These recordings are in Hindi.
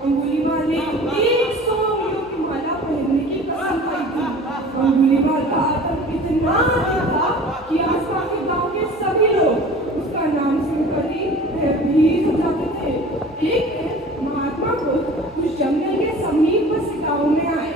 अंगुलीमाल ने 100 अंगुलियों की माला पहनने की कसम खाई थी। अंगुलीमाल का आतंक इतना अधिक था कि आसपास के गांव के सभी लोग उसका नाम सुनकर ही भयभीत हो जाते थे। एक दिन महात्मा बुद्ध उस जंगल के समीप बसे गांव में आए।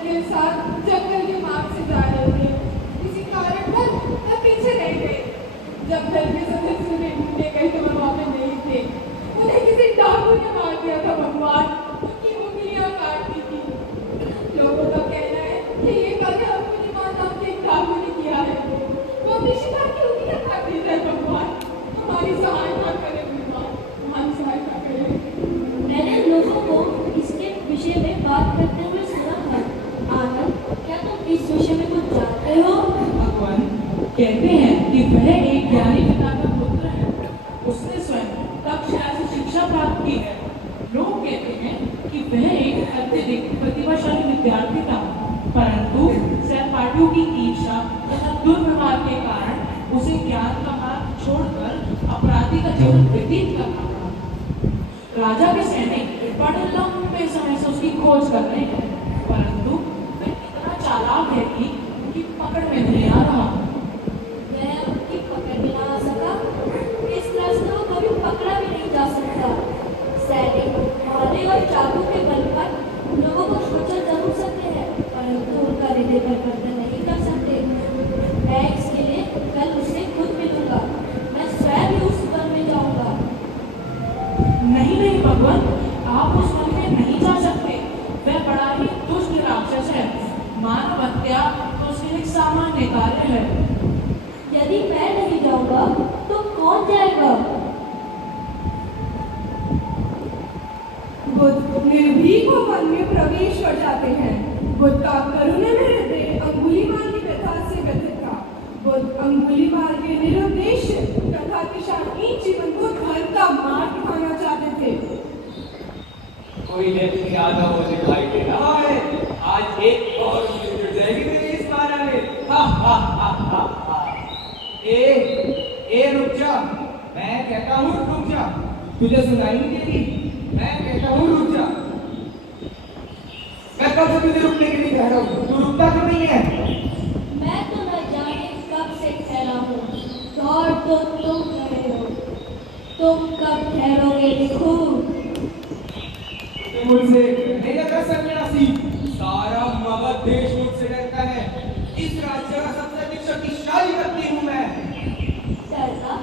के साथ जंगल के मार्ग से जा रहे थे। किसी कारणवश वह पीछे रह गए। जब घर के सदस्य उन्हें ढूंढने गए तो वह वहां पे नहीं थे। उन्हें किसी डाकू ने मार दिया था। भगवान उनकी उंगलियां काट दी थी। लोगों का कहना है कि ये कार्य अंगुलीमाल नाम के एक डाकू ने किया है। वो अपनी शिकार की उंगलियां काट देता है। भगवान हमारी सहायता करें। भगवान हमारी सहायता करें। मैंने लोगों को इसके विषय में बात करते हुए सुना था। आनंद, क्या तुम इस विषय में कुछ जानते हो? भगवान कहते हैं कि वह एक ज्ञानी पिता का पुत्र है। उसने स्वयं तक्षशिला से शिक्षा प्राप्त की है। लोग कहते हैं कि वह एक अत्यधिक प्रतिभाशाली विद्यार्थी था, परंतु सहपाठियों की ईर्ष्या तथा दुर्व्यवहार के कारण उसे ज्ञान का मार्ग छोड़कर अपराधी का जीवन व्यतीत करना पड़ा। राजा के सैनिक बड़े लंबे समय से उसकी खोज कर रहे हैं, परंतु वह इतना चालाक है कि उनकी पकड़ में नहीं आ रहा। मैं उनकी पकड़ में ना आ सका। इस तरह से वो कभी पकड़ा भी नहीं जा सकता। सैनिक भाले और चाकू के बल पर लोगों को कुचल जरूर सकते हैं, परंतु उनका हृदय परिवर्तन नहीं कर सकते। मैं इसके लिए कल उससे खुद मिलूंगा। मैं स्वयं ही उस वन में जाऊंगा। नहीं नहीं भगवान, आप उस वन में नहीं जा सकते। वह बड़ा ही दुष्ट राक्षस है। मानव हत्या तो उसके लिए सामान्य कार्य है। यदि मैं नहीं जाऊंगा तो कौन जाएगा? बुद्ध निर्भीक होकर में प्रवेश कर जाते हैं। बुद्ध का करुणा में हृदय अंगुलीमाल की व्यथा से व्यथित था। बुद्ध अंगुलीमाल के निरुद्देश्य तथा दिशाहीन जीवन को धर्म का मार्ग दिखाना चाहते थे। कोई व्यक्ति आधा मुझे दिखाई दे रहा है। आज एक और चीज जुड़ जाएगी मेरे इस बारे में। हा हा हा हा हा। ए रुक जा। मैं कहता हूँ रुक जा। तुझे सुनाई नहीं देती? मैं कहता हूँ रुक जा। मैं कब से तुझे रुकने के लिए कह रहा हूँ, तू रुकता क्यों नहीं है? मैं तो न जाने कब से ठहरा हूँ। दौड़ तो तुम रहे हो, तुम कब ठहरोगे? देखो मुझसे नहीं लगा सन्यासी। सारा मगध देश मुझसे डरता है। इस राज्य का सबसे अधिक शक्तिशाली व्यक्ति हूँ मैं। डरना?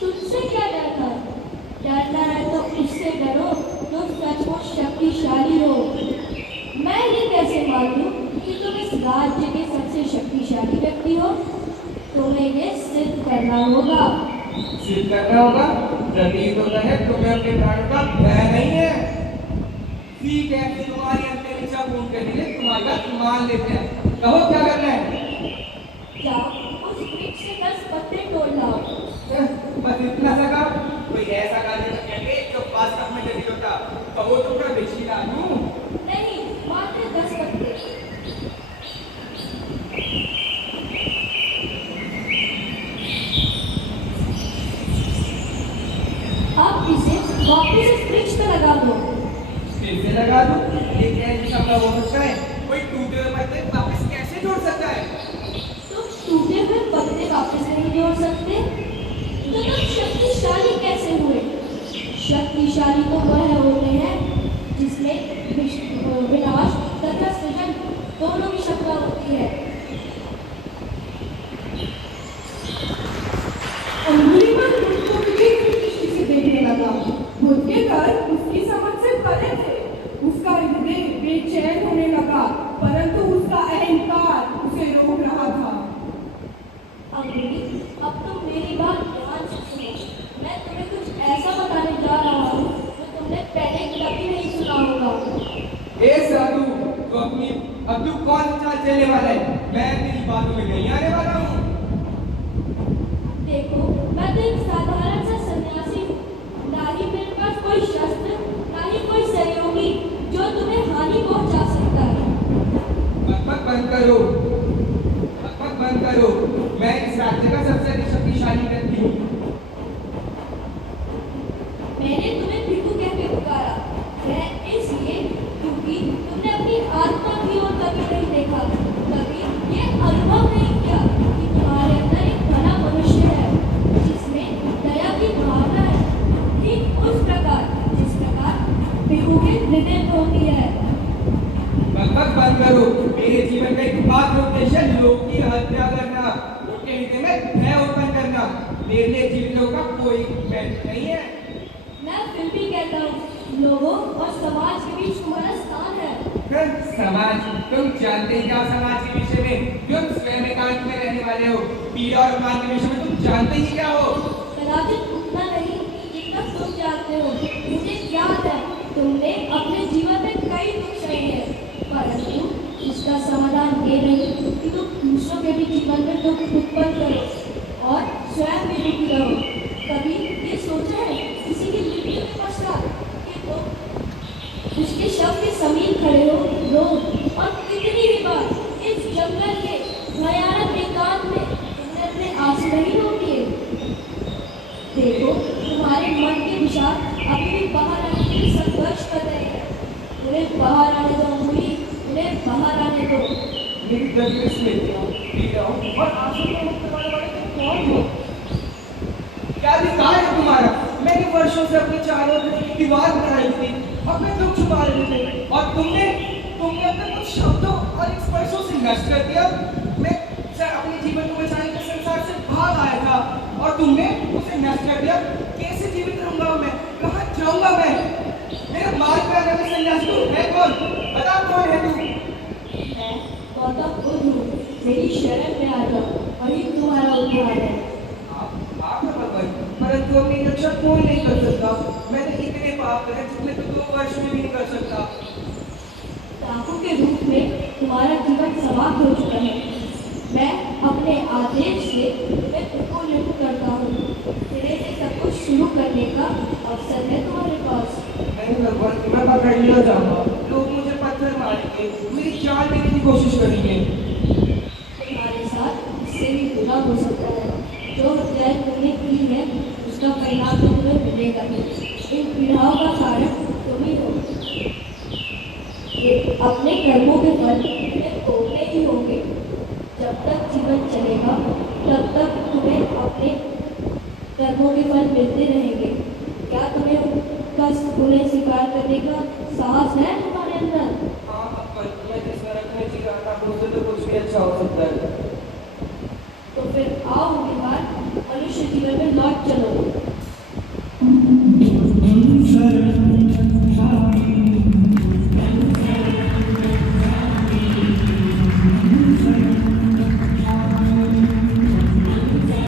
तुमसे क्या डरना? डरना है तो उससे डरो जो सचमुच शक्तिशाली हो। मैं ये कैसे मालूं कि तुम इस राज्य के सबसे शक्तिशाली व्यक्ति हो? तुम्हें ये सिद्ध करना होगा। सिद्ध करना होगा? प्रतीत होता है तुम्हें अपने प्राण का भय नहीं है। ठीक है, तुम्हारी अंतिम इच्छा पूर्ण करने के लिए तुम्हारी बात मान लेते हैं। कहो क्या करना है? जाओ उस वृक्ष से 10 पत्ते तोड़ लाओ। बस इतना सा काम? कोई ऐसा कार्य तो कहते जो वास्तव में जल्दी होता। कहो तो मैं बेची ला लूं। नहीं, मात्र 10 पत्ते। अब इसे वापस इस वृक्ष पे लगा दो। फिर से लगा दूं? ये कैसे संभव हो सकता है? कोई टूटे हुए पत्ते वापस कैसे जोड़ सकता है? तुम टूटे हुए पत्ते वापस नहीं जोड़ सकते तो तुम शक्तिशाली कैसे हुए? शक्तिशाली तो वह होते हैं जिसमें विनाश तथा सृजन दोनों की क्षमता होती है। अंगुलीमाल बुद्ध को विचित्र दृष्टि से देखने लगा। बुद्ध के कर्म उसकी समझ से परे थे। उसका हृदय बेचैन होने लगा, परंतु उसका अहंकार उसे रोक रहा था। अंगुली, अब तुम मेरी बात ध्यान से सुनो। मैं तुम्हें कुछ ऐसा बताने जा रहा हूँ जो तुमने पहले कभी नहीं सुना होगा। ए साधु, अब तू कौन सी चाल चलने वाला है? मैं तेरी बातों में नहीं आने वाला हूँ। देखो, मैं तो एक साधारण सा सन्यासी हूँ। होती है। बकबक बंद करो। मेरे जीवन का एकमात्र उद्देश्य लोगों की हत्या करना, उनके हृदय में भय उत्पन्न करना। मेरे लिए जीवित लोगों का कोई महत्व नहीं है। मैं फिर भी कहता हूँ, लोगों और समाज के बीच तुम्हारा स्थान है। समाज, तुम जानते ही क्या समाज के विषय में? तुम स्वयं एकांत में रहने वाले हो। पीड़ा और अपमान के विषय में तुम जानते ही क्या हो? कदाचित उतना नहीं जितना तुम जानते हो। मुझे याद है तुमने अपने जीवन में कई दुख सहे हैं, परंतु इसका समाधान ये नहीं कि तुम दूसरों के भी जीवन में दुख उत्पन्न करो और स्वयं भी दुखी रहो। कभी ये सोचा है किसी की मृत्यु के पश्चात कि तुम उसके शव के समीप खड़े हो, रो, और कितनी ही बार इस जंगल के भयानक एकांत में तुमने अपने आंसू नहीं रोक दिए। देखो तुम्हारे मन के विचार अभी भी बाहर आने के लिए संघर्ष कर रहे हैं। उन्हें बाहर आने दो मुई, उन्हें बाहर आने दो। मेरी गंभीर स्मृतियों, पीड़ाओं और आंसू को मुक्त करने वाले तुम कौन हो? क्या अधिकार है तुम्हारा? मैंने वर्षों से अपनी चारों ओर एक दीवार बनाई थी, अपने दुख छुपा रहे थे, और तुमने अपने कुछ शब्दों और एक स्पर्शों से नष्ट कर दिया। मैं सर अपने जीवन को बचाने के संसार से भाग आया था, और तुमने उसे नष्ट कर दिया। कैसे जीवित रहूंगा मैं? कहाँ जाऊंगा मैं? मेरे मार्ग पर आने वाले सन्यासी तू है कौन? बता कौन है तू? मैं गौतम बुद्ध हूँ। मेरी शरण में आ जाओ, वही तुम्हारा उद्धार है। आप है भगवान, परंतु अपनी रक्षा कोई नहीं कर सकता। मैंने इतने पाप करे जितने तो 2 वर्ष में भी नहीं कर सकता। डाकू के रूप में तुम्हारा जीवन समाप्त हो चुका है। मैं अपने आदेश से तुम्हें तुमको नियुक्त करता हूँ। सिरे से सब कुछ शुरू करने का अवसर है तुम्हारे पास। नहीं भगवान, मैं पकड़ लिया जाऊंगा। लोग मुझे पत्थर मारेंगे, मेरी जान लेने की कोशिश करेंगे। तुम्हारे साथ इससे भी बुरा हो सकता है। जो हत्याएं तुमने की है उसका परिणाम तो तुम्हें मिलेगा ही। इन पीड़ाओं का कारण तुम ही हो। ये अपने कर्मों के फल तुम्हें भोगने ही होंगे। जब तक जीवन चलेगा तब तक तुम्हें अपने कर्मों के फल मिलते रहेंगे। क्या तुम्हें उन्हें स्वीकार करने का साहस है तुम्हारे अंदर? हाँ, पर मैं जिस नरक में जी रहा था, मुझसे तो कुछ भी अच्छा हो सकता है।